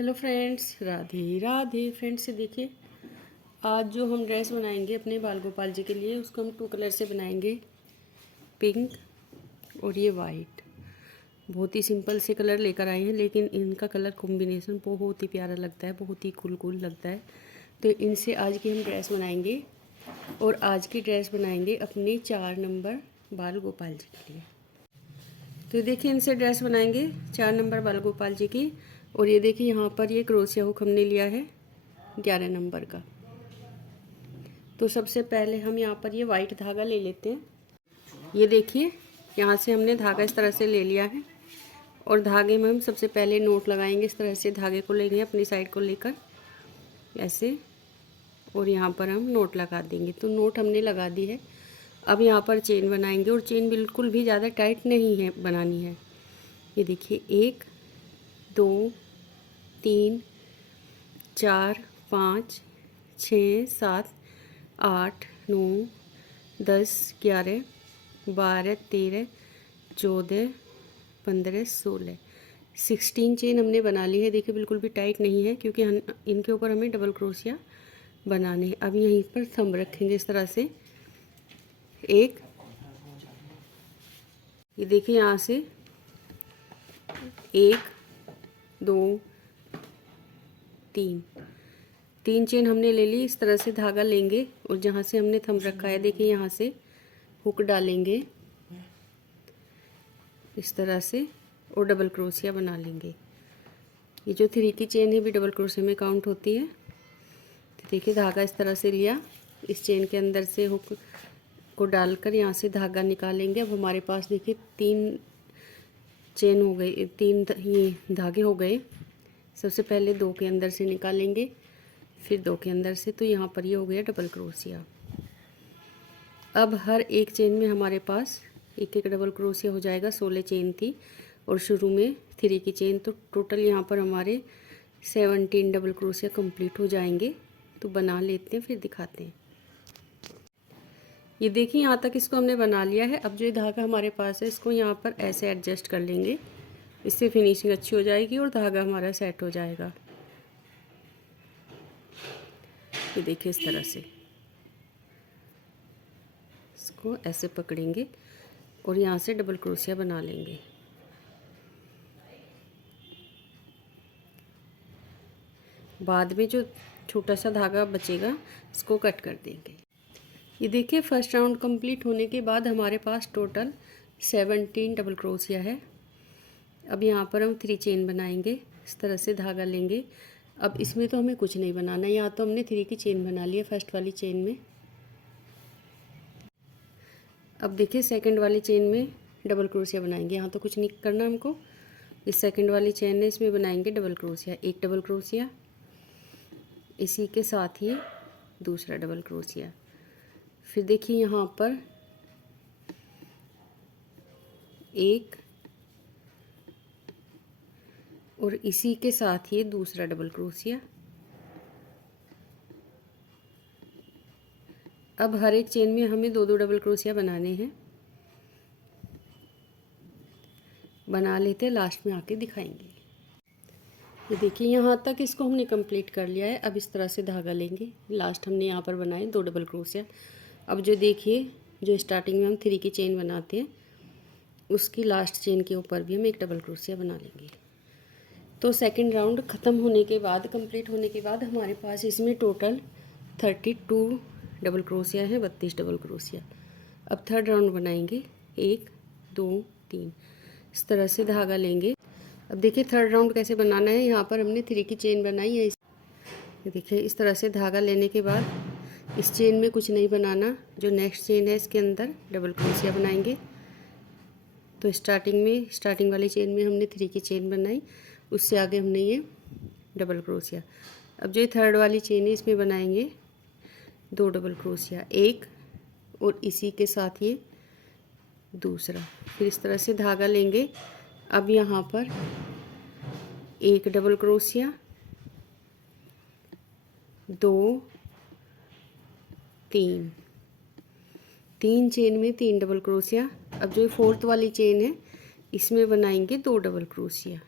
Hello friends, Radhe Radhe. Friends, से देखिए, आज जो हम ड्रेस बनाएंगे अपने बाल गोपाल जी के लिए, उसको हम 2 कलर से बनाएंगे, पिंक और ये वाइट। बहुत ही सिंपल से कलर लेकर आए हैं, लेकिन इनका कलर कॉम्बिनेशन बहुत ही प्यारा लगता है, बहुत ही कूल लगता है। तो इनसे आज की हम ड्रेस बनाएंगे और आज की ड्रेस बनाएंगे अपने 4 नंबर बाल गोपाल जी के लिए। तो देखिए, इनसे ड्रेस बनाएंगे 4 नंबर बाल गोपाल जी की। और ये देखिए, यहाँ पर ये क्रोशिया हुक हमने लिया है 11 नंबर का। तो सबसे पहले हम यहाँ पर ये वाइट धागा ले लेते हैं। ये देखिए, यहाँ से हमने धागा इस तरह से ले लिया है और धागे में हम सबसे पहले नोट लगाएंगे। इस तरह से धागे को लेंगे अपनी साइड को लेकर ऐसे, और यहाँ पर हम नोट लगा देंगे। तो नोट हमने लगा दी है। अब यहाँ पर चेन बनाएंगे और चेन बिल्कुल भी ज़्यादा टाइट नहीं है बनानी है। ये देखिए, 1 2 3 4 5 6 7 8 9 10 11 12 13 14 15 16 16 चेन हमने बना ली है। देखिए, बिल्कुल भी टाइट नहीं है, क्योंकि हम इनके ऊपर हमें डबल क्रोशिया बनाने हैं। अब यहीं पर थंब रखेंगे इस तरह से। एक, ये देखिए, यहाँ से 1 2 3 चेन हमने ले ली। इस तरह से धागा लेंगे और जहाँ से हमने थंब रखा है, देखिए, यहाँ से हुक डालेंगे इस तरह से और डबल क्रोशिया बना लेंगे। ये जो 3 की चेन है भी डबल क्रोशिया में काउंट होती है। तो देखिए, धागा इस तरह से लिया, इस चेन के अंदर से हुक को डालकर यहाँ से धागा निकालेंगे। अब हमारे पास देखिए 3 चेन हो गई, 3 ये धागे हो गए। सबसे पहले 2 के अंदर से निकालेंगे, फिर 2 के अंदर से। तो यहाँ पर ये हो गया डबल क्रोशिया। अब हर एक चेन में हमारे पास एक एक डबल क्रोशिया हो जाएगा। 16 चेन थी और शुरू में 3 की चेन, तो टोटल यहाँ पर हमारे 17 डबल क्रोशिया कंप्लीट हो जाएंगे। तो बना लेते हैं, फिर दिखाते हैं। ये देखिए, यहाँ तक इसको हमने बना लिया है। अब जो ये धागा हमारे पास है, इसको यहाँ पर ऐसे एडजस्ट कर लेंगे, इससे फिनिशिंग अच्छी हो जाएगी और धागा हमारा सेट हो जाएगा। ये देखिए, इस तरह से इसको ऐसे पकड़ेंगे और यहाँ से डबल क्रोशिया बना लेंगे। बाद में जो छोटा सा धागा बचेगा, इसको कट कर देंगे। ये देखिए, फर्स्ट राउंड कंप्लीट होने के बाद हमारे पास टोटल 17 डबल क्रोशिया है। अब यहाँ पर हम 3 चेन बनाएंगे। इस तरह से धागा लेंगे। अब इसमें तो हमें कुछ नहीं बनाना, यहाँ तो हमने 3 की चेन बना ली है फर्स्ट वाली चेन में। अब देखिए, सेकंड वाली चेन में डबल क्रोशिया बनाएंगे। यहाँ तो कुछ नहीं करना हमको। इस सेकंड वाली चेन है, इसमें बनाएंगे डबल क्रोशिया। एक डबल क्रोशिया, इसी के साथ ही दूसरा डबल क्रोशिया। फिर देखिए, यहाँ पर 1 और इसी के साथ ही दूसरा डबल क्रोशिया। अब हर एक चेन में हमें 2-2 डबल क्रोशिया बनाने हैं। बना लेते हैं, लास्ट में आके दिखाएंगे। ये देखिए, यहाँ तक इसको हमने कंप्लीट कर लिया है। अब इस तरह से धागा लेंगे। लास्ट हमने यहाँ पर बनाए 2 डबल क्रोशिया। अब जो देखिए, जो स्टार्टिंग में हम 3 की चेन बनाते हैं, उसकी लास्ट चेन के ऊपर भी हम एक डबल क्रोशिया बना लेंगे। तो सेकंड राउंड ख़त्म होने के बाद, कंप्लीट होने के बाद, हमारे पास इसमें टोटल 32 डबल क्रोशिया है, 32 डबल क्रोशिया। अब थर्ड राउंड बनाएंगे। 1 2 3 इस तरह से धागा लेंगे। अब देखिए, थर्ड राउंड कैसे बनाना है। यहाँ पर हमने 3 की चेन बनाई है। ये देखिए, इस तरह से धागा लेने के बाद इस चेन में कुछ नहीं बनाना। जो नेक्स्ट चेन है, इसके अंदर डबल क्रोशिया बनाएंगे। तो स्टार्टिंग वाली चेन में हमने 3 की चेन बनाई, उससे आगे हमने ये डबल क्रोशिया। अब जो थर्ड वाली चेन है, इसमें बनाएंगे 2 डबल क्रोशिया, एक और इसी के साथ ये दूसरा। फिर इस तरह से धागा लेंगे। अब यहाँ पर एक डबल क्रोशिया, 2 3 चेन में 3 डबल क्रोशिया। अब जो फोर्थ वाली चेन है, इसमें बनाएंगे 2 डबल क्रोशिया,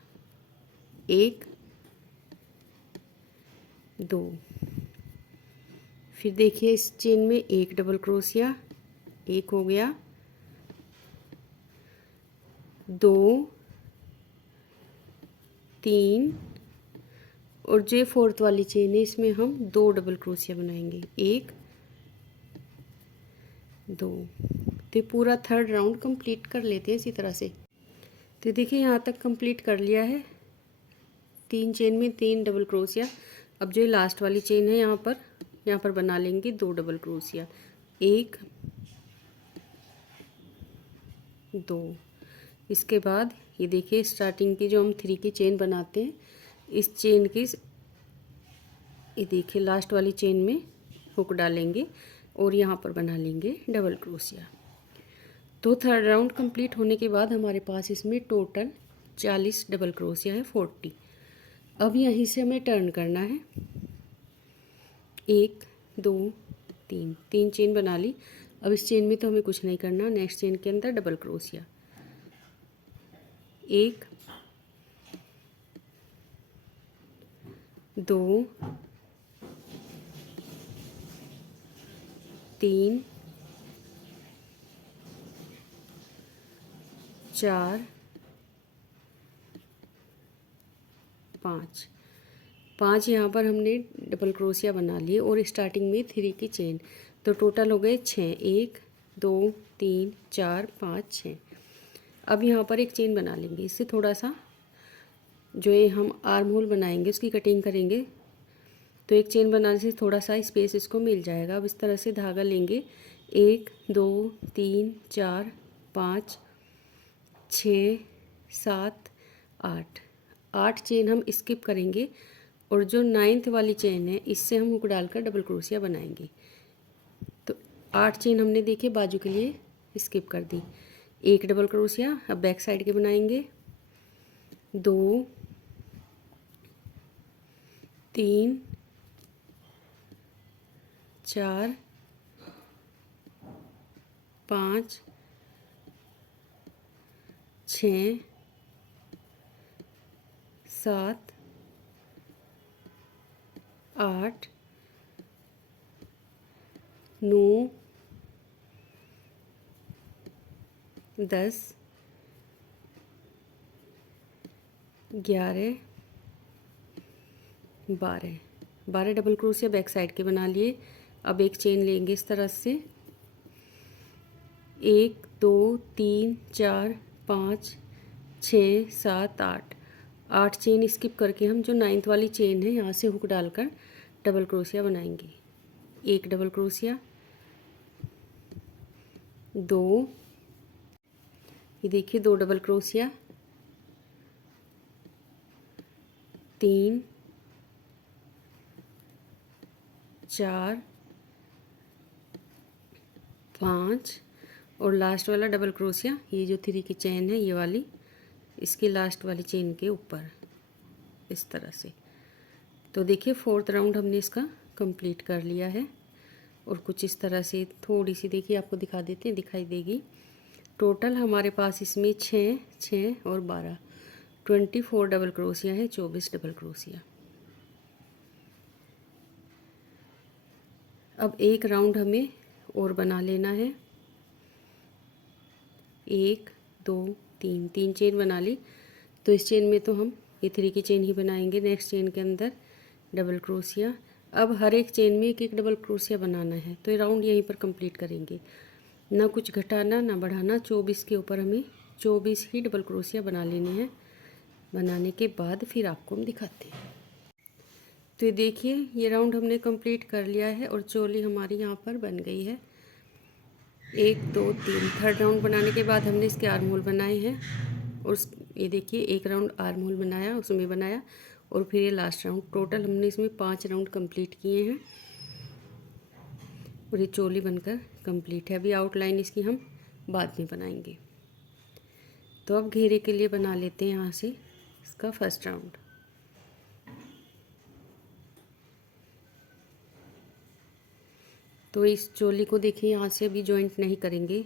एक 2। फिर देखिए इस चेन में एक डबल क्रोशिया, एक हो गया, 2, 3 और जो फोर्थ वाली चेन है इसमें हम 2 डबल क्रोशिया बनाएंगे, 1 2। तो पूरा थर्ड राउंड कंप्लीट कर लेते हैं इसी तरह से। तो देखिए यहाँ तक कंप्लीट कर लिया है, 3 चेन में 3 डबल क्रोशिया। अब जो लास्ट वाली चेन है यहाँ पर बना लेंगे 2 डबल क्रोशिया, 1 2। इसके बाद ये देखिए स्टार्टिंग की जो हम 3 की चेन बनाते हैं, इस चेन की ये देखिए लास्ट वाली चेन में हुक डालेंगे और यहाँ पर बना लेंगे डबल क्रोशिया। तो थर्ड राउंड कंप्लीट होने के बाद हमारे पास इसमें टोटल 40 डबल क्रोशिया है, 40। अब यहीं से हमें टर्न करना है, 1 2 3, 3 चेन बना ली। अब इस चेन में तो हमें कुछ नहीं करना, नेक्स्ट चेन के अंदर डबल क्रोशिया, 1 2 3 4 5, 5 यहाँ पर हमने डबल क्रोशिया बना लिए और स्टार्टिंग में 3 की चेन, तो टोटल हो गए 6, 1 2 3 4 5 6। अब यहाँ पर एक चेन बना लेंगे, इससे थोड़ा सा जो ये हम आर्म होल बनाएंगे उसकी कटिंग करेंगे, तो एक चेन बनाने से थोड़ा सा स्पेस इसको मिल जाएगा। अब इस तरह से धागा लेंगे, 1 2 3 4 5 6 7 8, 8 चेन हम स्किप करेंगे और जो 9th वाली चेन है इससे हम हुक डालकर डबल क्रोशिया बनाएंगे। तो 8 चेन हमने देखे बाजू के लिए स्किप कर दी, 1 डबल क्रोशिया। अब बैक साइड के बनाएंगे, 2 3 4 5 6 7 8 9 10 11 12, 12 डबल क्रोशिया बैक साइड के बना लिए। अब एक चेन लेंगे इस तरह से, 1 2 3 4 5 6 7 8, 8 चेन स्किप करके हम जो 9th वाली चेन है यहाँ से हुक डालकर डबल क्रोशिया बनाएंगे, 1 डबल क्रोशिया, 2, ये देखिए 2 डबल क्रोशिया, 3 4 5 और लास्ट वाला डबल क्रोशिया, ये जो 3 की चेन है ये वाली, इसकी लास्ट वाली चेन के ऊपर इस तरह से। तो देखिए फोर्थ राउंड हमने इसका कंप्लीट कर लिया है और कुछ इस तरह से थोड़ी सी देखिए आपको दिखा देते हैं, दिखाई देगी। टोटल हमारे पास इसमें 6 6 और 12, 24 डबल क्रोशिया है, 24 डबल क्रोशिया। अब एक राउंड हमें और बना लेना है, 1 2 3, 3 चेन बना ली। तो इस चेन में तो हम ये 3 की चेन ही बनाएंगे, नेक्स्ट चेन के अंदर डबल क्रोशिया। अब हर एक चेन में एक एक डबल क्रोशिया बनाना है, तो ये राउंड यहीं पर कंप्लीट करेंगे, ना कुछ घटाना ना बढ़ाना। 24 के ऊपर हमें 24 ही डबल क्रोशिया बना लेने हैं। बनाने के बाद फिर आपको हम दिखाते हैं। तो ये देखिए ये राउंड हमने कंप्लीट कर लिया है और चोली हमारी यहाँ पर बन गई है, 1 2 3। थर्ड राउंड बनाने के बाद हमने इसके आर्म होल बनाए हैं और ये देखिए एक राउंड आर्म होल बनाया, उसमें बनाया और फिर ये लास्ट राउंड। टोटल हमने इसमें 5 राउंड कंप्लीट किए हैं और ये चोली बनकर कंप्लीट है। अभी आउटलाइन इसकी हम बाद में बनाएंगे। तो अब घेरे के लिए बना लेते हैं यहाँ से इसका फर्स्ट राउंड। तो इस चोली को देखिए यहाँ से अभी जॉइंट नहीं करेंगे।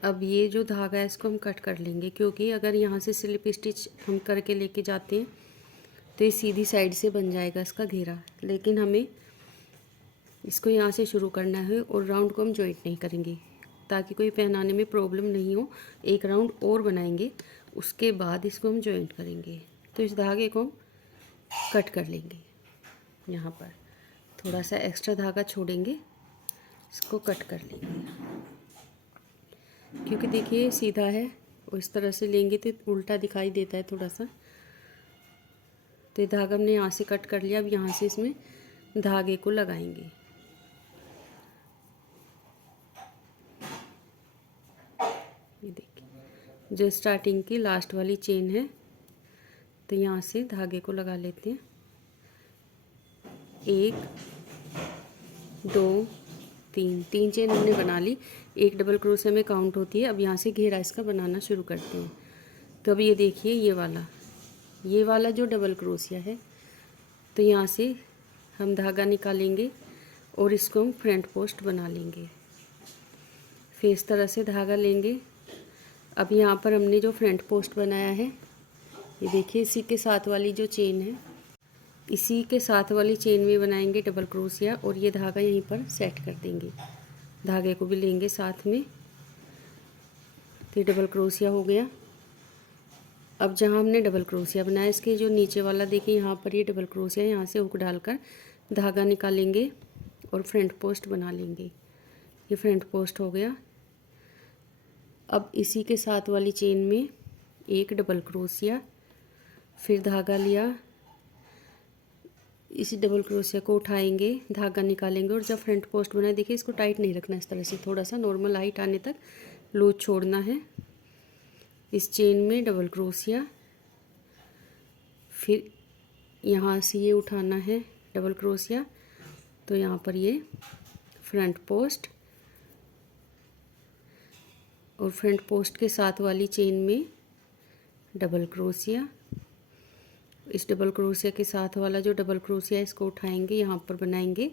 अब ये जो धागा है इसको हम कट कर लेंगे, क्योंकि अगर यहाँ से स्लिप स्टिच हम करके लेके जाते हैं तो ये सीधी साइड से बन जाएगा इसका घेरा। लेकिन हमें इसको यहाँ से शुरू करना है और राउंड को हम जॉइंट नहीं करेंगे ताकि कोई पहनाने में प्रॉब्लम नहीं हो। एक राउंड और बनाएंगे, उसके बाद इसको हम जॉइंट करेंगे। तो इस धागे को हम कट कर लेंगे। यहाँ पर थोड़ा सा एक्स्ट्रा धागा छोड़ेंगे, इसको कट कर लेंगे। क्योंकि देखिए सीधा है और इस तरह से लेंगे तो उल्टा दिखाई देता है थोड़ा सा। तो ये धागा हमने यहाँ से कट कर लिया। अब यहाँ से इसमें धागे को लगाएंगे। ये देखिए जो स्टार्टिंग की लास्ट वाली चेन है, तो यहाँ से धागे को लगा लेते हैं। 1 2 3 चेन हमने बना ली। एक डबल क्रोशिया में काउंट होती है। अब यहाँ से घेरा इसका बनाना शुरू करते हैं। तो अब ये देखिए ये वाला जो डबल क्रोशिया है, तो यहाँ से हम धागा निकालेंगे और इसको हम फ्रंट पोस्ट बना लेंगे। फिर इस तरह से धागा लेंगे। अब यहाँ पर हमने जो फ्रंट पोस्ट बनाया है, ये देखिए इसी के साथ वाली जो चेन है, इसी के साथ वाली चेन में बनाएंगे डबल क्रोशिया और ये धागा यहीं पर सेट कर देंगे। धागे को भी लेंगे साथ में। तो ये डबल क्रोशिया हो गया। अब जहाँ हमने डबल क्रोशिया बनाया, इसके जो नीचे वाला देखिए यहाँ पर ये डबल क्रोशिया, यहाँ से हुक डालकर धागा निकालेंगे और फ्रंट पोस्ट बना लेंगे। ये फ्रंट पोस्ट हो गया। अब इसी के साथ वाली चेन में एक डबल क्रोशिया, फिर धागा लिया, इसी डबल क्रोशिया को उठाएंगे, धागा निकालेंगे और जब फ्रंट पोस्ट बनाए, देखिए इसको टाइट नहीं रखना, इस तरह से थोड़ा सा नॉर्मल हाइट आने तक लूज छोड़ना है। इस चेन में डबल क्रोशिया, फिर यहाँ से ये उठाना है डबल क्रोशिया, तो यहाँ पर ये फ्रंट पोस्ट और फ्रंट पोस्ट के साथ वाली चेन में डबल क्रोशिया। इस डबल क्रोशिया के साथ वाला जो डबल क्रोशिया है, इसको उठाएंगे, यहाँ पर बनाएंगे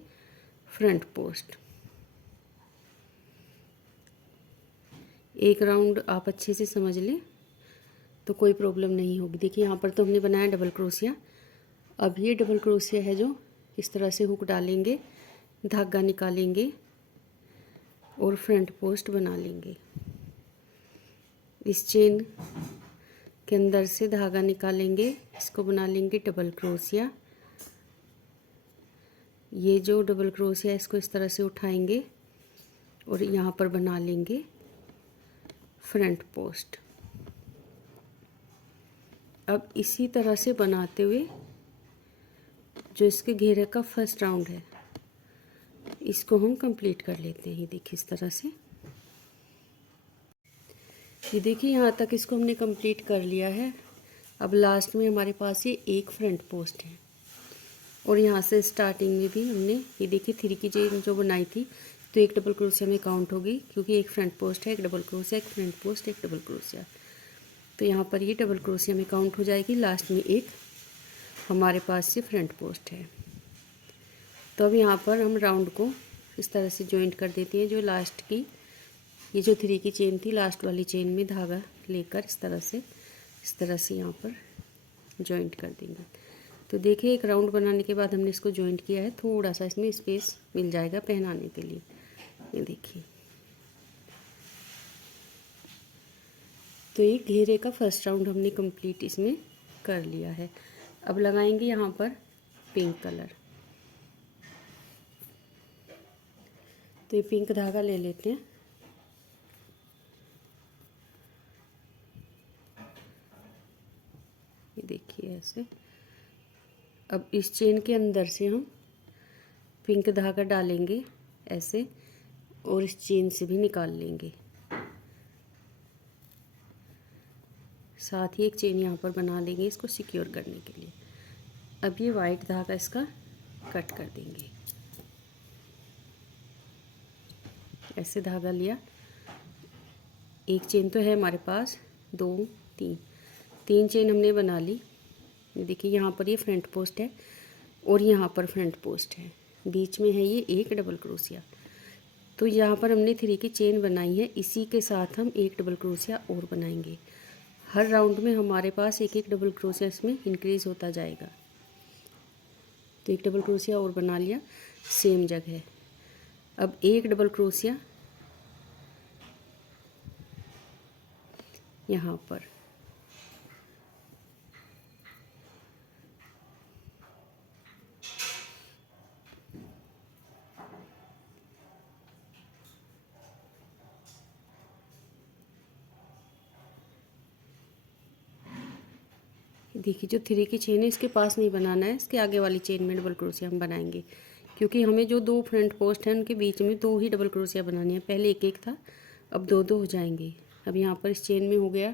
फ्रंट पोस्ट। एक राउंड आप अच्छे से समझ लें तो कोई प्रॉब्लम नहीं होगी। देखिए यहाँ पर तो हमने बनाया डबल क्रोशिया। अब ये डबल क्रोशिया है जो इस तरह से हुक डालेंगे, धागा निकालेंगे और फ्रंट पोस्ट बना लेंगे। इस चेन के अंदर से धागा निकालेंगे, इसको बना लेंगे डबल क्रोशिया। ये जो डबल क्रोशिया है, इसको इस तरह से उठाएंगे और यहाँ पर बना लेंगे फ्रंट पोस्ट। अब इसी तरह से बनाते हुए जो इसके घेरे का फर्स्ट राउंड है, इसको हम कंप्लीट कर लेते हैं। ये देखिए इस तरह से, ये देखिए यहाँ तक इसको हमने कंप्लीट कर लिया है। अब लास्ट में हमारे पास ये एक फ्रंट पोस्ट है और यहाँ से स्टार्टिंग में भी हमने ये देखिए 3 की चेन जो बनाई थी, तो एक डबल क्रोशिया में काउंट होगी क्योंकि एक फ्रंट पोस्ट है, एक डबल क्रोशिया, एक फ्रंट पोस्ट, एक डबल क्रोशिया। तो यहाँ पर ये डबल क्रोशिया में काउंट हो जाएगी। लास्ट में एक हमारे पास ये फ्रंट पोस्ट है। तो अब यहाँ पर हम राउंड को इस तरह से जॉइंट कर देते हैं। जो लास्ट की ये जो 3 की चेन थी, लास्ट वाली चेन में धागा लेकर इस तरह से यहाँ पर जॉइंट कर देंगे। तो देखिए एक राउंड बनाने के बाद हमने इसको जॉइंट किया है, थोड़ा सा इसमें स्पेस मिल जाएगा पहनाने के लिए। ये देखिए, तो ये घेरे का फर्स्ट राउंड हमने कंप्लीट इसमें कर लिया है। अब लगाएंगे यहाँ पर पिंक कलर। तो ये पिंक धागा ले लेते हैं। ये देखिए ऐसे। अब इस चेन के अंदर से हम पिंक धागा डालेंगे ऐसे और इस चेन से भी निकाल लेंगे। साथ ही एक चेन यहाँ पर बना देंगे इसको सिक्योर करने के लिए। अब ये वाइट धागा इसका कट कर देंगे। ऐसे धागा लिया, एक चेन तो है हमारे पास, 2 3 चेन हमने बना ली। देखिए यहाँ पर ये फ्रंट पोस्ट है और यहाँ पर फ्रंट पोस्ट है, बीच में है ये एक डबल क्रोशिया। तो यहाँ पर हमने 3 की चेन बनाई है, इसी के साथ हम एक डबल क्रोशिया और बनाएंगे। हर राउंड में हमारे पास एक एक डबल क्रोशिया इसमें इंक्रीज़ होता जाएगा। तो एक डबल क्रोशिया और बना लिया सेम जगह। अब एक डबल क्रोशिया यहाँ पर, देखिए जो 3 की चेन है इसके पास नहीं बनाना है, इसके आगे वाली चेन में डबल क्रोशिया हम बनाएंगे, क्योंकि हमें जो 2 फ्रंट पोस्ट हैं उनके बीच में 2 ही डबल क्रोशिया बनानी है। पहले एक एक था, अब 2 हो जाएंगे। अब यहाँ पर इस चेन में हो गया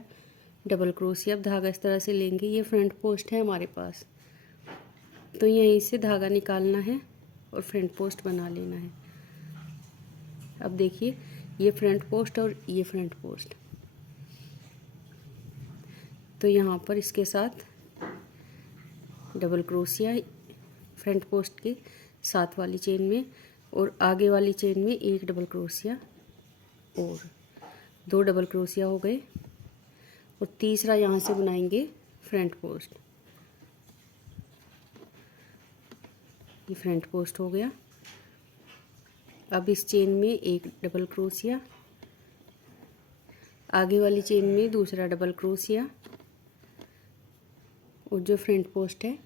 डबल क्रोशिया। अब धागा इस तरह से लेंगे, ये फ्रंट पोस्ट है हमारे पास, तो यहीं से धागा निकालना है और फ्रंट पोस्ट बना लेना है। अब देखिए ये फ्रंट पोस्ट और ये फ्रंट पोस्ट, तो यहाँ पर इसके साथ डबल क्रोशिया फ्रंट पोस्ट के साथ वाली चेन में, और आगे वाली चेन में एक डबल क्रोशिया और 2 डबल क्रोशिया हो गए, और तीसरा यहाँ से बनाएंगे फ्रंट पोस्ट। ये फ्रंट पोस्ट हो गया। अब इस चेन में एक डबल क्रोशिया, आगे वाली चेन में दूसरा डबल क्रोशिया, और जो फ्रंट पोस्ट है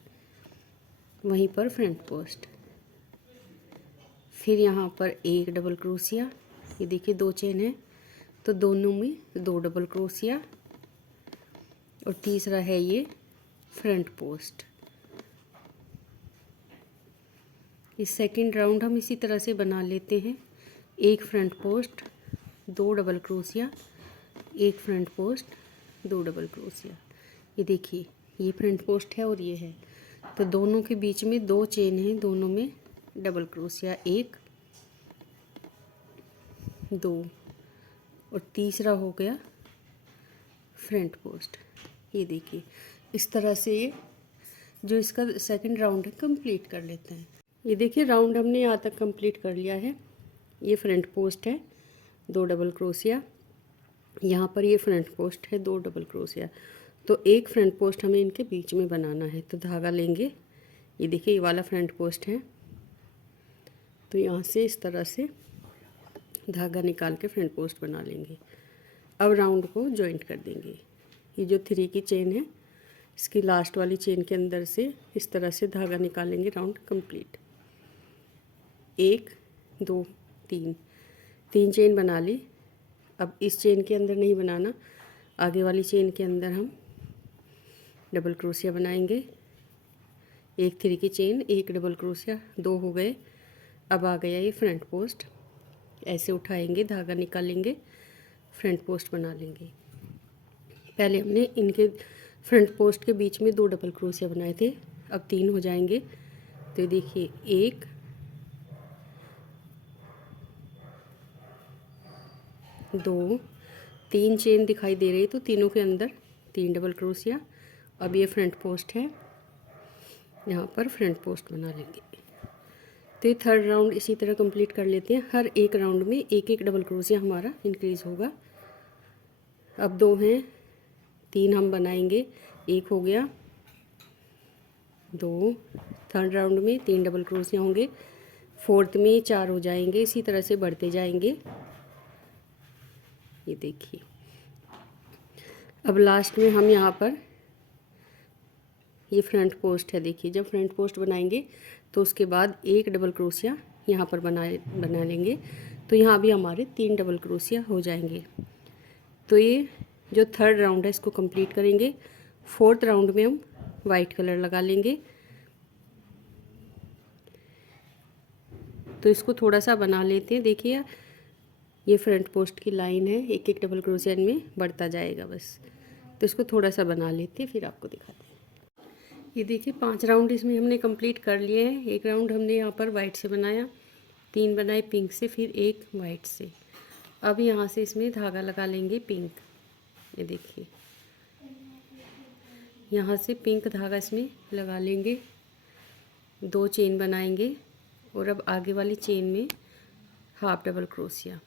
वहीं पर फ्रंट पोस्ट। फिर यहाँ पर एक डबल क्रोशिया, ये देखिए 2 चेन है तो दोनों में 2 डबल क्रोशिया, और तीसरा है ये फ्रंट पोस्ट। इस सेकंड राउंड हम इसी तरह से बना लेते हैं, एक फ्रंट पोस्ट 2 डबल क्रोशिया, एक फ्रंट पोस्ट 2 डबल क्रोशिया। ये देखिए ये फ्रंट पोस्ट है और ये है, तो दोनों के बीच में 2 चेन है, दोनों में डबल क्रोशिया 1 2, और तीसरा हो गया फ्रंट पोस्ट। ये देखिए इस तरह से ये जो इसका सेकंड राउंड है कंप्लीट कर लेते हैं। ये देखिए राउंड हमने यहाँ तक कंप्लीट कर लिया है। ये फ्रंट पोस्ट है 2 डबल क्रोशिया, यहाँ पर ये फ्रंट पोस्ट है 2 डबल क्रोशिया, तो एक फ्रंट पोस्ट हमें इनके बीच में बनाना है। तो धागा लेंगे, ये देखिए ये वाला फ्रंट पोस्ट है, तो यहाँ से इस तरह से धागा निकाल के फ्रंट पोस्ट बना लेंगे। अब राउंड को जॉइंट कर देंगे। ये जो 3 की चेन है इसकी लास्ट वाली चेन के अंदर से इस तरह से धागा निकालेंगे, राउंड कंप्लीट। 1 2 3 चेन बना ली। अब इस चेन के अंदर नहीं बनाना, आगे वाली चेन के अंदर हम डबल क्रोशिया बनाएंगे। एक 3 की चेन, एक डबल क्रोशिया, 2 हो गए। अब आ गया ये फ्रंट पोस्ट, ऐसे उठाएंगे, धागा निकालेंगे, फ्रंट पोस्ट बना लेंगे। पहले हमने इनके फ्रंट पोस्ट के बीच में 2 डबल क्रोशिया बनाए थे, अब 3 हो जाएंगे। तो देखिए 1 2 3 चेन दिखाई दे रही, तो तीनों के अंदर 3 डबल क्रोशिया। अब ये फ्रंट पोस्ट है, यहाँ पर फ्रंट पोस्ट बना लेंगे। तो ये थर्ड राउंड इसी तरह कंप्लीट कर लेते हैं। हर एक राउंड में एक एक डबल क्रोशिया हमारा इंक्रीज होगा। अब 2 हैं, 3 हम बनाएंगे, 1 हो गया, 2, थर्ड राउंड में 3 डबल क्रोशिया होंगे, फोर्थ में 4 हो जाएंगे, इसी तरह से बढ़ते जाएंगे। ये देखिए अब लास्ट में हम यहाँ पर ये फ्रंट पोस्ट है, देखिए जब फ्रंट पोस्ट बनाएंगे तो उसके बाद एक डबल क्रोशिया यहाँ पर बना लेंगे, तो यहाँ भी हमारे 3 डबल क्रोशिया हो जाएंगे। तो ये जो थर्ड राउंड है इसको कंप्लीट करेंगे। फोर्थ राउंड में हम वाइट कलर लगा लेंगे, तो इसको थोड़ा सा बना लेते हैं। देखिए ये फ्रंट पोस्ट की लाइन है, एक एक डबल क्रोशिया में बढ़ता जाएगा बस, तो इसको थोड़ा सा बना लेते हैं, फिर आपको दिखाते हैं। ये देखिए 5 राउंड इसमें हमने कंप्लीट कर लिए हैं। एक राउंड हमने यहाँ पर वाइट से बनाया, 3 बनाए पिंक से, फिर एक वाइट से। अब यहाँ से इसमें धागा लगा लेंगे पिंक। ये देखिए यहाँ से पिंक धागा इसमें लगा लेंगे, 2 चेन बनाएंगे, और अब आगे वाली चेन में हाफ डबल क्रोशिया।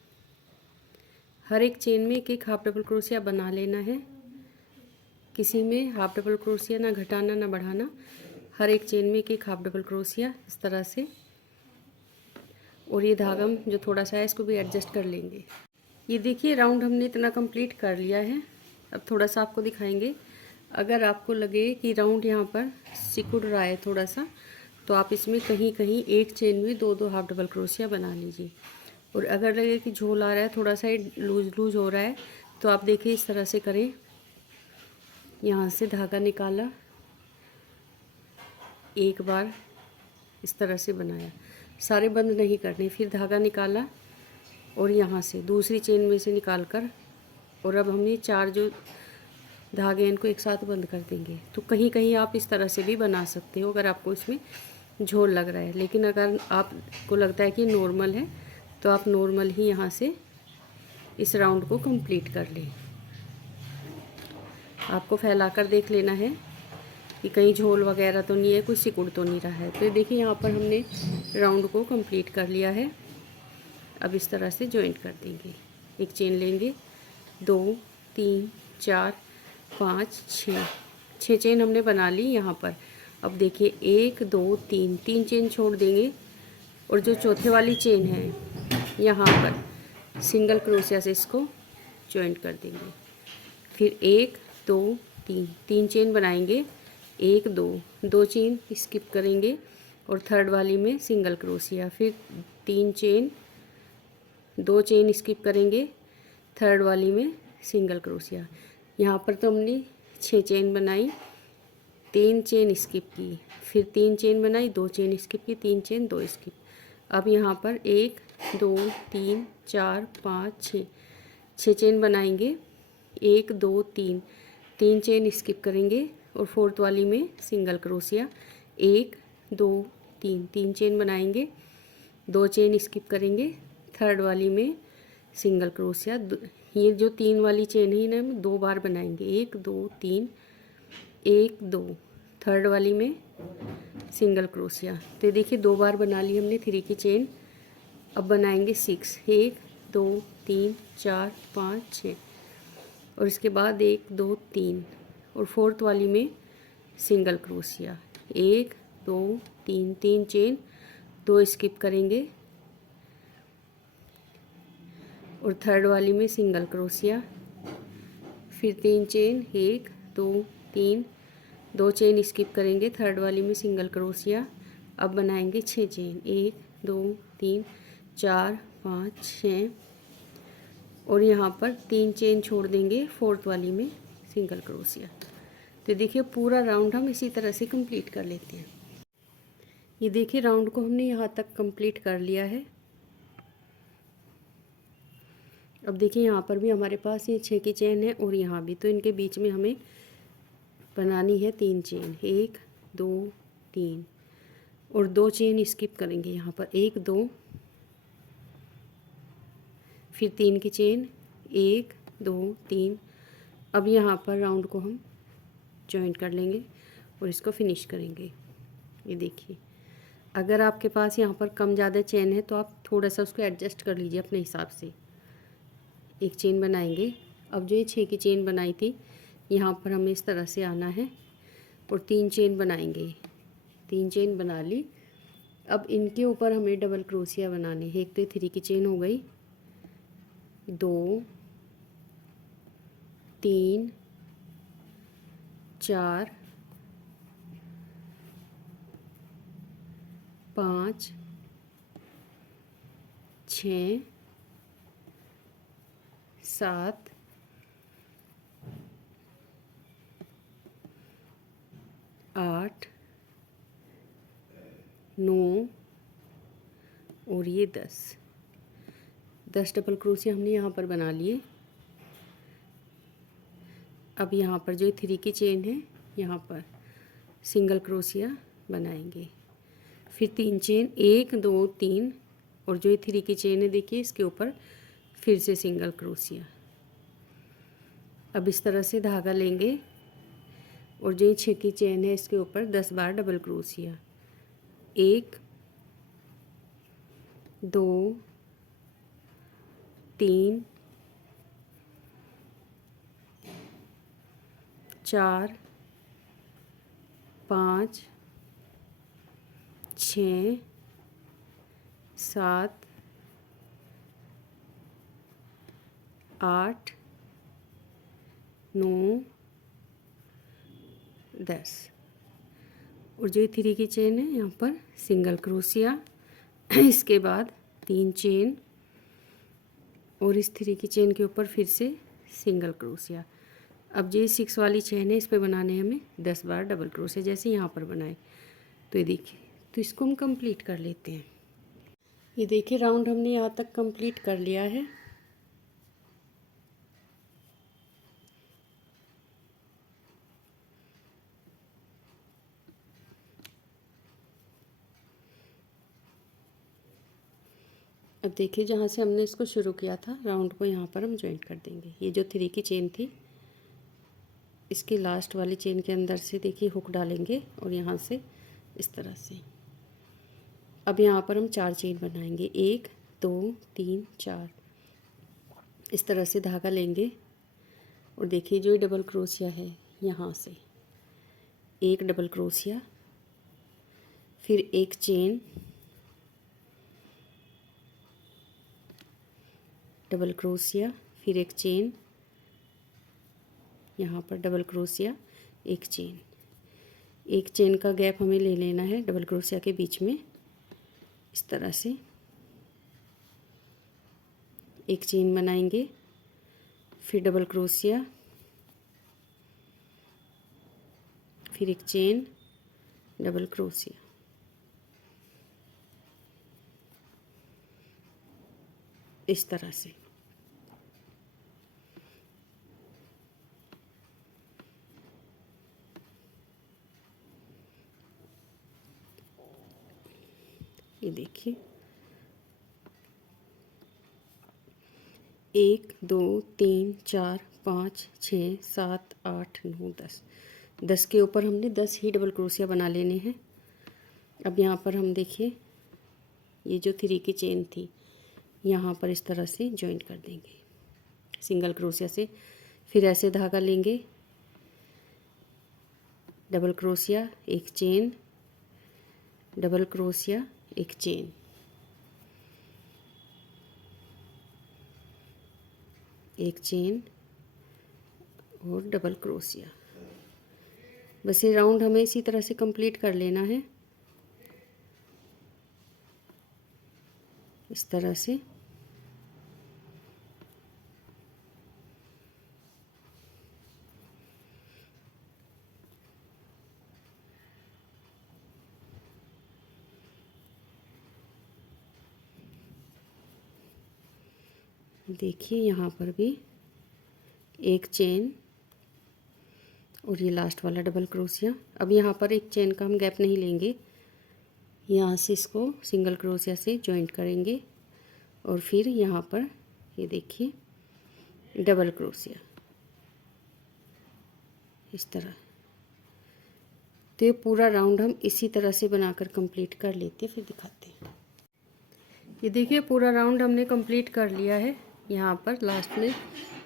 हर एक चेन में एक एक हाफ डबल क्रोशिया बना लेना है, किसी में हाफ डबल क्रोशिया ना घटाना ना बढ़ाना, हर एक चेन में एक हाफ डबल क्रोशिया इस तरह से। और ये धागा जो थोड़ा सा है इसको भी एडजस्ट कर लेंगे। ये देखिए राउंड हमने इतना कंप्लीट कर लिया है। अब थोड़ा सा आपको दिखाएंगे। अगर आपको लगे कि राउंड यहाँ पर सिकुड़ रहा है थोड़ा सा, तो आप इसमें कहीं कहीं एक चेन में दो दो हाफ डबल क्रोशिया बना लीजिए। और अगर लगे कि झोल आ रहा है, थोड़ा सा लूज लूज हो रहा है, तो आप देखिए इस तरह से करें। यहाँ से धागा निकाला, एक बार इस तरह से बनाया, सारे बंद नहीं करने, फिर धागा निकाला और यहाँ से दूसरी चेन में से निकाल कर, और अब हमने 4 जो धागे इनको एक साथ बंद कर देंगे। तो कहीं कहीं आप इस तरह से भी बना सकते हो अगर आपको इसमें झोल लग रहा है। लेकिन अगर आपको लगता है कि नॉर्मल है, तो आप नॉर्मल ही यहाँ से इस राउंड को कंप्लीट कर लें। आपको फैलाकर देख लेना है कि कहीं झोल वगैरह तो नहीं है, कुछ सिकुड़ तो नहीं रहा है। तो देखिए यहाँ पर हमने राउंड को कंप्लीट कर लिया है। अब इस तरह से जॉइंट कर देंगे। एक चेन लेंगे, 2 3 4 5 6 चेन हमने बना ली यहाँ पर। अब देखिए 1 2 3 चेन छोड़ देंगे और जो चौथे वाली चेन है यहाँ पर सिंगल क्रोशिया से इसको जॉइंट कर देंगे। फिर 1 2 3 चेन बनाएंगे, 1 2 चेन स्किप करेंगे और थर्ड वाली में सिंगल क्रोशिया। फिर 3 चेन, 2 चेन स्किप करेंगे, थर्ड वाली में सिंगल क्रोशिया। यहाँ पर तो हमने 6 चेन बनाई, 3 चेन स्किप की, फिर 3 चेन बनाई, 2 चेन स्किप की, 3 चेन 2 स्किप। अब यहाँ पर 1 2 3 4 5 6 चेन बनाएंगे, 1 2 3 चेन स्किप करेंगे और फोर्थ वाली में सिंगल क्रोशिया। 1 2 3 चेन बनाएंगे, 2 चेन स्किप करेंगे, थर्ड वाली में सिंगल क्रोशिया। ये जो 3 वाली चेन है ना, 2 बार बनाएंगे, 1 2 3 1 2, थर्ड वाली में सिंगल क्रोशिया। तो देखिए 2 बार बना ली हमने 3 की चेन। अब बनाएंगे 6, 1 2 3 4 5 6 और इसके बाद 1 2 3 और फोर्थ वाली में सिंगल क्रोशिया। 1 2 3 चेन, 2 स्किप करेंगे और थर्ड वाली में सिंगल क्रोशिया। फिर 3 चेन, 1 2 3, 2 चेन स्किप करेंगे, थर्ड वाली में सिंगल क्रोशिया। अब बनाएंगे 6 चेन, 1 2 3 4 5 6 और यहाँ पर 3 चेन छोड़ देंगे, फोर्थ वाली में सिंगल क्रोशिया। तो देखिए पूरा राउंड हम इसी तरह से कंप्लीट कर लेते हैं। ये देखिए राउंड को हमने यहाँ तक कंप्लीट कर लिया है। अब देखिए यहाँ पर भी हमारे पास ये 6 की चेन है और यहाँ भी, तो इनके बीच में हमें बनानी है 3 चेन, 1 2 3 और 2 चेन स्किप करेंगे यहाँ पर, 1 2 फिर 3 की चेन, 1 2 3। अब यहाँ पर राउंड को हम जॉइंट कर लेंगे और इसको फिनिश करेंगे। ये देखिए अगर आपके पास यहाँ पर कम ज़्यादा चेन है तो आप थोड़ा सा उसको एडजस्ट कर लीजिए अपने हिसाब से। एक चेन बनाएंगे। अब जो ये 6 की चेन बनाई थी यहाँ पर हमें इस तरह से आना है और 3 चेन बनाएंगे। 3 चेन बना ली। अब इनके ऊपर हमें डबल क्रोशिया बनाने हैं। एक तो 3 की चेन हो गई, 2 3 4 5 6 7 8 9 और ये 10 डबल क्रोशिया हमने यहाँ पर बना लिए। अब यहाँ पर जो 3 की चेन है यहाँ पर सिंगल क्रोशिया बनाएंगे। फिर 3 चेन, 1 2 3 और जो 3 की चेन है देखिए इसके ऊपर फिर से सिंगल क्रोशिया। अब इस तरह से धागा लेंगे और जो 6 की चेन है इसके ऊपर 10 बार डबल क्रोशिया। 1 2 3 4 5 6 7 8 9 10। और जो 3 की चेन है यहाँ पर सिंगल क्रोशिया, इसके बाद 3 चेन और इस 3 की चेन के ऊपर फिर से सिंगल क्रोशिया। अब ये 6 वाली चेन है, इस पे बनाने हैं हमें 10 बार डबल क्रोशिया, जैसे यहाँ पर बनाए। तो ये देखिए, तो इसको हम कंप्लीट कर लेते हैं। ये देखिए राउंड हमने यहाँ तक कंप्लीट कर लिया है। अब देखिए जहाँ से हमने इसको शुरू किया था राउंड को, यहाँ पर हम जॉइंट कर देंगे। ये जो 3 की चेन थी, इसकी लास्ट वाली चेन के अंदर से देखिए हुक डालेंगे और यहाँ से इस तरह से। अब यहाँ पर हम 4 चेन बनाएंगे, 1 2 3 4। इस तरह से धागा लेंगे और देखिए जो डबल क्रोशिया है, यहाँ से एक डबल क्रोशिया, फिर एक चेन, डबल क्रोशिया, फिर एक चेन, यहाँ पर डबल क्रोशिया, एक चेन। एक चेन का गैप हमें ले लेना है डबल क्रोशिया के बीच में, इस तरह से एक चेन बनाएंगे, फिर डबल क्रोशिया, फिर एक चेन, डबल क्रोशिया। इस तरह से ये देखिए 1 2 3 4 5 6 7 8 9 10। 10 के ऊपर हमने 10 ही डबल क्रोशिया बना लेने हैं। अब यहाँ पर हम देखिए ये जो 3 की चेन थी, यहाँ पर इस तरह से जॉइंट कर देंगे सिंगल क्रोशिया से। फिर ऐसे धागा लेंगे, डबल क्रोशिया, एक चेन, डबल क्रोशिया, एक चेन, एक चेन और डबल क्रोशिया। बस ये राउंड हमें इसी तरह से कंप्लीट कर लेना है, इस तरह से। देखिए यहाँ पर भी एक चेन और ये लास्ट वाला डबल क्रोशिया। अब यहाँ पर एक चेन का हम गैप नहीं लेंगे, यहाँ से इसको सिंगल क्रोशिया से जॉइंट करेंगे और फिर यहाँ पर ये देखिए डबल क्रोशिया, इस तरह। तो ये पूरा राउंड हम इसी तरह से बनाकर कंप्लीट कर लेते हैं, फिर दिखाते हैं। ये देखिए पूरा राउंड हमने कंप्लीट कर लिया है। यहाँ पर लास्ट में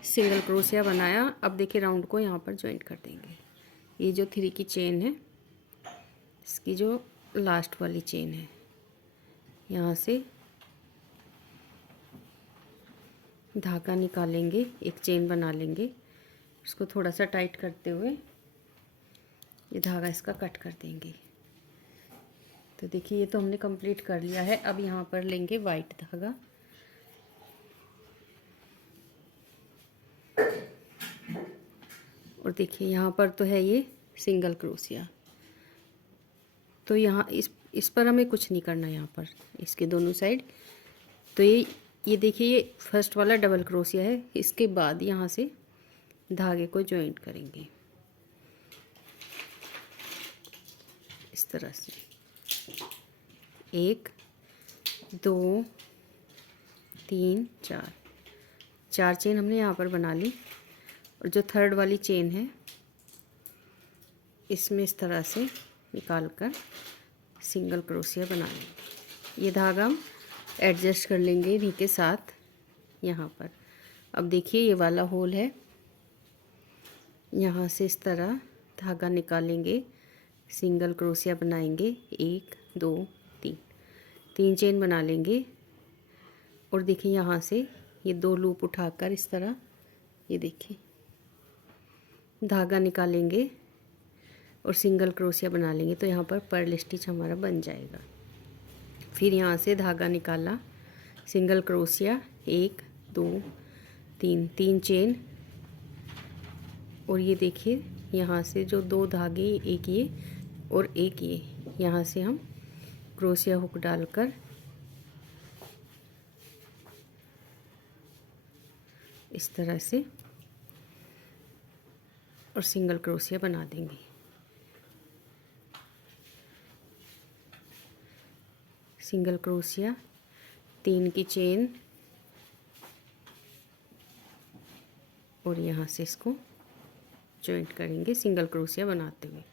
सिंगल क्रोशिया बनाया। अब देखिए राउंड को यहाँ पर जॉइंट कर देंगे। ये जो 3 की चेन है, इसकी जो लास्ट वाली चेन है, यहाँ से धागा निकालेंगे, एक चेन बना लेंगे, इसको थोड़ा सा टाइट करते हुए ये धागा इसका कट कर देंगे। तो देखिए ये तो हमने कंप्लीट कर लिया है। अब यहाँ पर लेंगे वाइट धागा, और देखिए यहाँ पर तो है ये सिंगल क्रोशिया। तो यहाँ इस पर हमें कुछ नहीं करना, यहाँ पर इसके दोनों साइड। तो ये देखिए ये फर्स्ट वाला डबल क्रोशिया है। इसके बाद यहाँ से धागे को जॉइंट करेंगे इस तरह से। 1 2 3 4 4 चेन हमने यहाँ पर बना ली, और जो थर्ड वाली चेन है इसमें इस तरह से निकाल कर सिंगल क्रोशिया बना लेंगे। ये धागा हम एडजस्ट कर लेंगे इन्हीं के साथ यहाँ पर। अब देखिए ये वाला होल है, यहाँ से इस तरह धागा निकालेंगे, सिंगल क्रोशिया बनाएंगे, 1 2 3 चेन बना लेंगे और देखिए यहाँ से ये 2 लूप उठाकर इस तरह, ये देखिए धागा निकालेंगे और सिंगल क्रोशिया बना लेंगे, तो यहाँ पर पर्ल स्टिच हमारा बन जाएगा। फिर यहाँ से धागा निकाला, सिंगल क्रोशिया 1 2 3, 3 चेन, और ये देखिए यहाँ से जो 2 धागे, एक ये और एक ये, यहाँ से हम क्रोशिया हुक डालकर इस तरह से और सिंगल क्रोशिया बना देंगे। सिंगल क्रोशिया, 3 की चेन और यहाँ से इसको जॉइंट करेंगे सिंगल क्रोशिया बनाते हुए।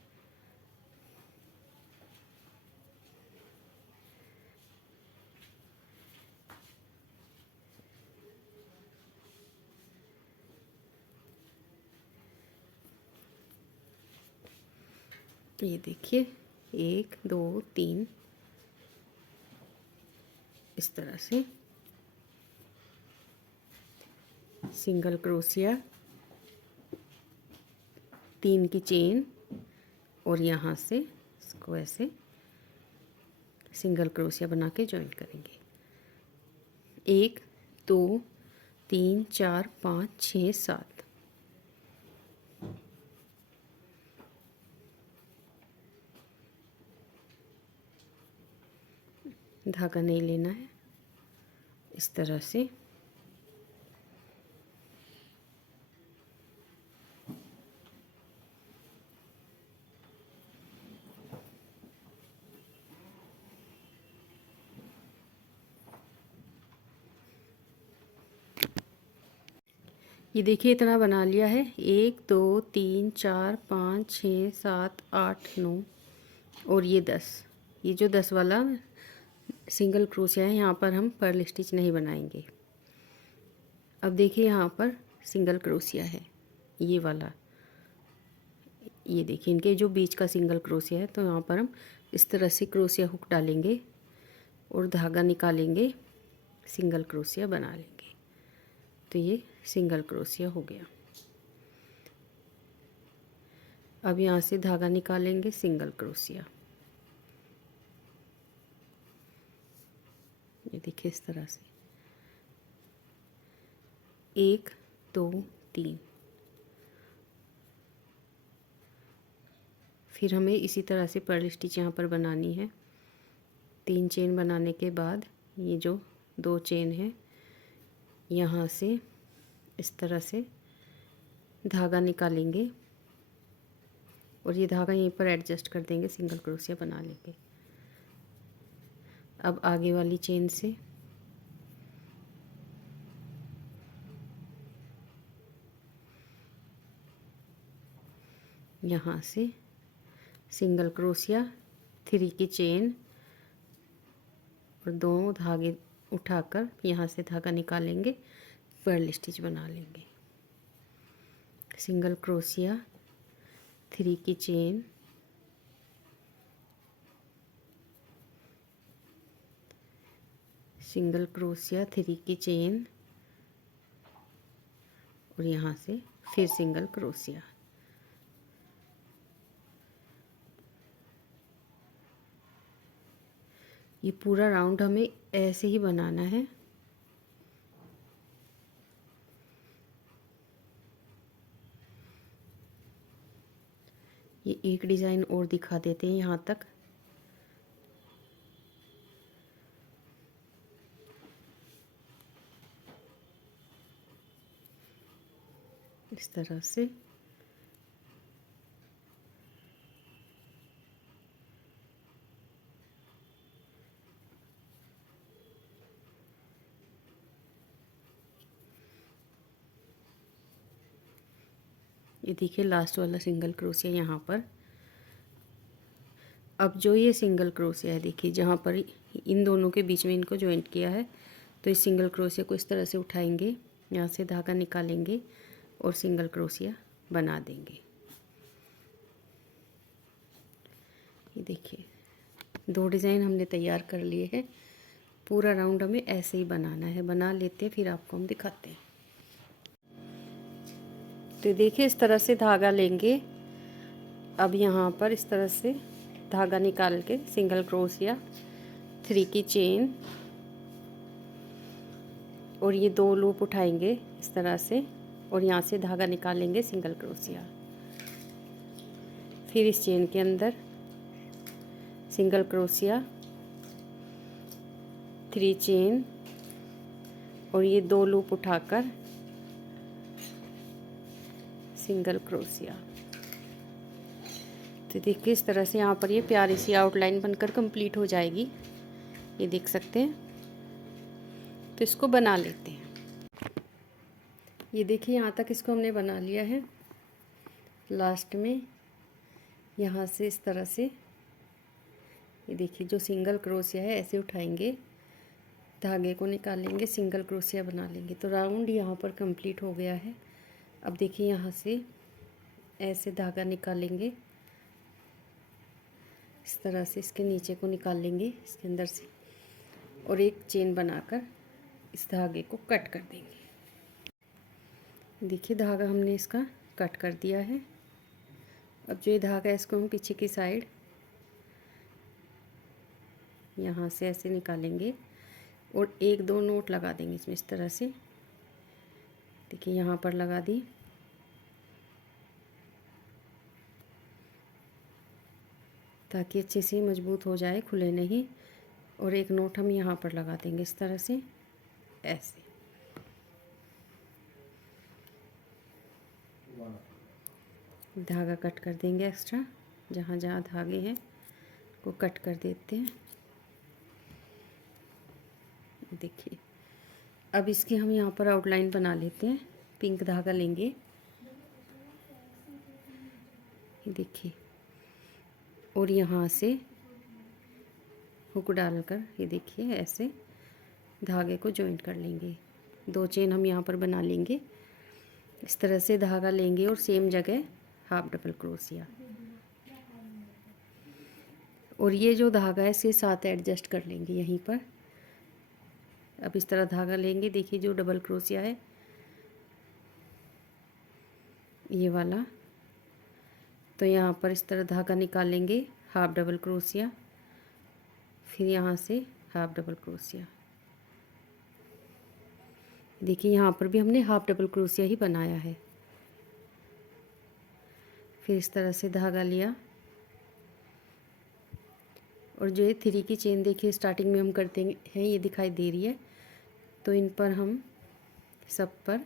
ये देखिए 1 2 3 इस तरह से सिंगल क्रोशिया, 3 की चेन और यहाँ से इसको ऐसे सिंगल क्रोशिया बना के जॉइंट करेंगे। 1 2 3 4 5 6 7, धागा नहीं लेना है, इस तरह से ये देखिए इतना बना लिया है। 1 2 3 4 5 6 7 8 9 और ये 10, ये जो 10 वाला सिंगल क्रोशिया है, यहाँ पर हम पर्ल स्टिच नहीं बनाएंगे। अब देखिए यहाँ पर सिंगल क्रोशिया है, ये वाला, ये देखिए इनके जो बीच का सिंगल क्रोशिया है, तो यहाँ पर हम इस तरह से क्रोशिया हुक डालेंगे और धागा निकालेंगे, सिंगल क्रोशिया बना लेंगे। तो ये सिंगल क्रोशिया हो गया। अब यहाँ से धागा निकालेंगे, सिंगल क्रोशिया, ये देखिए इस तरह से 1 2 3। फिर हमें इसी तरह से पर्ल स्टिच यहाँ पर बनानी है। 3 चेन बनाने के बाद ये जो 2 चेन है, यहाँ से इस तरह से धागा निकालेंगे और ये धागा यहीं पर एडजस्ट कर देंगे, सिंगल क्रोशिया बना लेंगे। अब आगे वाली चेन से यहाँ से सिंगल क्रोशिया, 3 की चेन और 2 धागे उठाकर यहाँ से धागा निकालेंगे, पर्ल स्टिच बना लेंगे। सिंगल क्रोशिया, 3 की चेन, सिंगल क्रोशिया, 3 की चेन और यहाँ से फिर सिंगल क्रोशिया। ये पूरा राउंड हमें ऐसे ही बनाना है। ये एक डिज़ाइन और दिखा देते हैं यहाँ तक। इस तरह से ये देखिए लास्ट वाला सिंगल क्रोशिया यहाँ पर। अब जो ये सिंगल क्रोशिया है, देखिए जहाँ पर इन दोनों के बीच में इनको जॉइंट किया है, तो इस सिंगल क्रोशिया को इस तरह से उठाएंगे, यहाँ से धागा निकालेंगे और सिंगल क्रोशिया बना देंगे। ये देखिए 2 डिज़ाइन हमने तैयार कर लिए हैं। पूरा राउंड हमें ऐसे ही बनाना है। बना लेते हैं फिर आपको हम दिखाते हैं। तो देखिए इस तरह से धागा लेंगे। अब यहाँ पर इस तरह से धागा निकाल के सिंगल क्रोशिया, 3 की चेन और ये 2 लूप उठाएंगे इस तरह से और यहाँ से धागा निकालेंगे सिंगल क्रोशिया। फिर इस चेन के अंदर सिंगल क्रोशिया, 3 चेन और ये 2 लूप उठाकर सिंगल क्रोशिया। तो देखिए इस तरह से यहाँ पर ये प्यारी सी आउटलाइन बनकर कंप्लीट हो जाएगी, ये देख सकते हैं। तो इसको बना लेते हैं। ये देखिए यहाँ तक इसको हमने बना लिया है। लास्ट में यहाँ से इस तरह से ये देखिए जो सिंगल क्रोशिया है ऐसे उठाएंगे, धागे को निकालेंगे, सिंगल क्रोशिया बना लेंगे। तो राउंड यहाँ पर कंप्लीट हो गया है। अब देखिए यहाँ से ऐसे धागा निकालेंगे, इस तरह से इसके नीचे को निकाल लेंगे इसके अंदर से और एक चेन बनाकर इस धागे को कट कर देंगे। देखिए धागा हमने इसका कट कर दिया है। अब जो ये धागा है इसको हम पीछे की साइड यहाँ से ऐसे निकालेंगे और 1-2 नोट लगा देंगे इसमें इस तरह से। देखिए यहाँ पर लगा दी, ताकि अच्छे से मजबूत हो जाए, खुले नहीं। और 1 नोट हम यहाँ पर लगा देंगे इस तरह से ऐसे। धागा कट कर देंगे, एक्स्ट्रा जहाँ जहाँ धागे हैं को कट कर देते हैं। देखिए अब इसकी हम यहाँ पर आउटलाइन बना लेते हैं। पिंक धागा लेंगे, देखिए, और यहाँ से हुक डालकर ये देखिए ऐसे धागे को जॉइंट कर लेंगे। 2 चेन हम यहाँ पर बना लेंगे। इस तरह से धागा लेंगे और सेम जगह हाफ डबल क्रोशिया। और ये जो धागा है इसके साथ एडजस्ट कर लेंगे यहीं पर। अब इस तरह धागा लेंगे, देखिए जो डबल क्रोशिया है ये वाला, तो यहाँ पर इस तरह धागा निकालेंगे, हाफ डबल क्रोशिया, फिर यहाँ से हाफ डबल क्रोशिया। देखिए यहाँ पर भी हमने हाफ डबल क्रोशिया ही बनाया है। फिर इस तरह से धागा लिया और जो ये 3 की चेन देखिए स्टार्टिंग में हम करते हैं ये दिखाई दे रही है, तो इन पर हम सब पर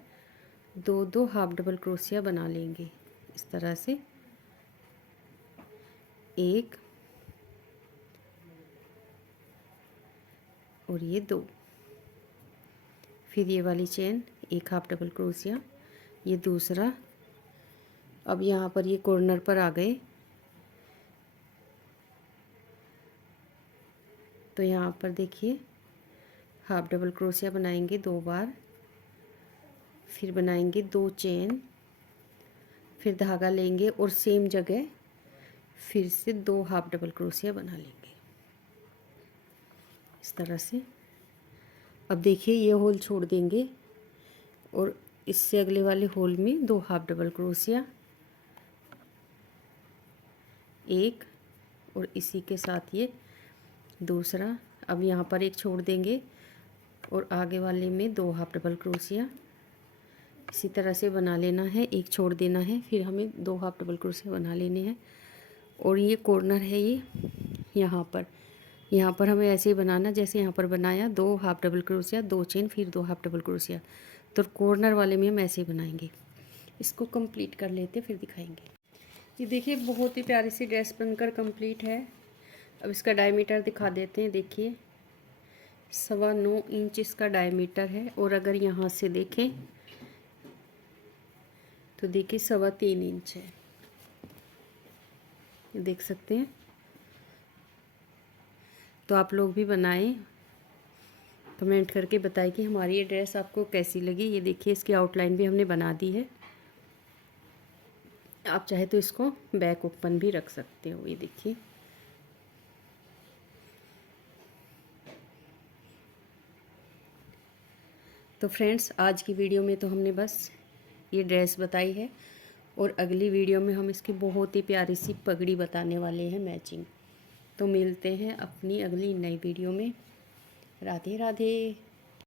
2-2 हाफ डबल क्रोशिया बना लेंगे इस तरह से। 1 और ये 2, फिर ये वाली चेन 1 हाफ डबल क्रोशिया, ये दूसरा। अब यहाँ पर ये कॉर्नर पर आ गए, तो यहाँ पर देखिए हाफ डबल क्रोशिया बनाएंगे 2 बार, फिर बनाएंगे 2 चेन, फिर धागा लेंगे और सेम जगह फिर से 2 हाफ डबल क्रोशिया बना लेंगे इस तरह से। अब देखिए ये होल छोड़ देंगे और इससे अगले वाले होल में 2 हाफ डबल क्रोशिया, 1 और इसी के साथ ये दूसरा। अब यहाँ पर 1 छोड़ देंगे और आगे वाले में 2 हाफ डबल क्रोशिया इसी तरह से बना लेना है। 1 छोड़ देना है, फिर हमें 2 हाफ डबल क्रोशिया बना लेने हैं। और ये कॉर्नर है ये यहाँ पर हमें ऐसे ही बनाना जैसे यहाँ पर बनाया, 2 हाफ डबल क्रोशिया, 2 चेन, फिर 2 हाफ डबल क्रोशिया। तो कॉर्नर वाले में हम ऐसे ही बनाएंगे। इसको कंप्लीट कर लेते फिर दिखाएंगे। ये देखिए बहुत ही प्यारी सी ड्रेस बनकर कंप्लीट है। अब इसका डायमीटर दिखा देते हैं। देखिए 9.25 इंच इसका डायमीटर है और अगर यहाँ से देखें तो देखिए 3.25 इंच है, ये देख सकते हैं। तो आप लोग भी बनाएं, कमेंट करके बताएं कि हमारी ये ड्रेस आपको कैसी लगी। ये देखिए इसकी आउटलाइन भी हमने बना दी है। आप चाहे तो इसको बैक ओपन भी रख सकते हो। ये देखिए तो फ्रेंड्स, आज की वीडियो में तो हमने बस ये ड्रेस बताई है, और अगली वीडियो में हम इसकी बहुत ही प्यारी सी पगड़ी बताने वाले हैं मैचिंग। तो मिलते हैं अपनी अगली नई वीडियो में। राधे राधे।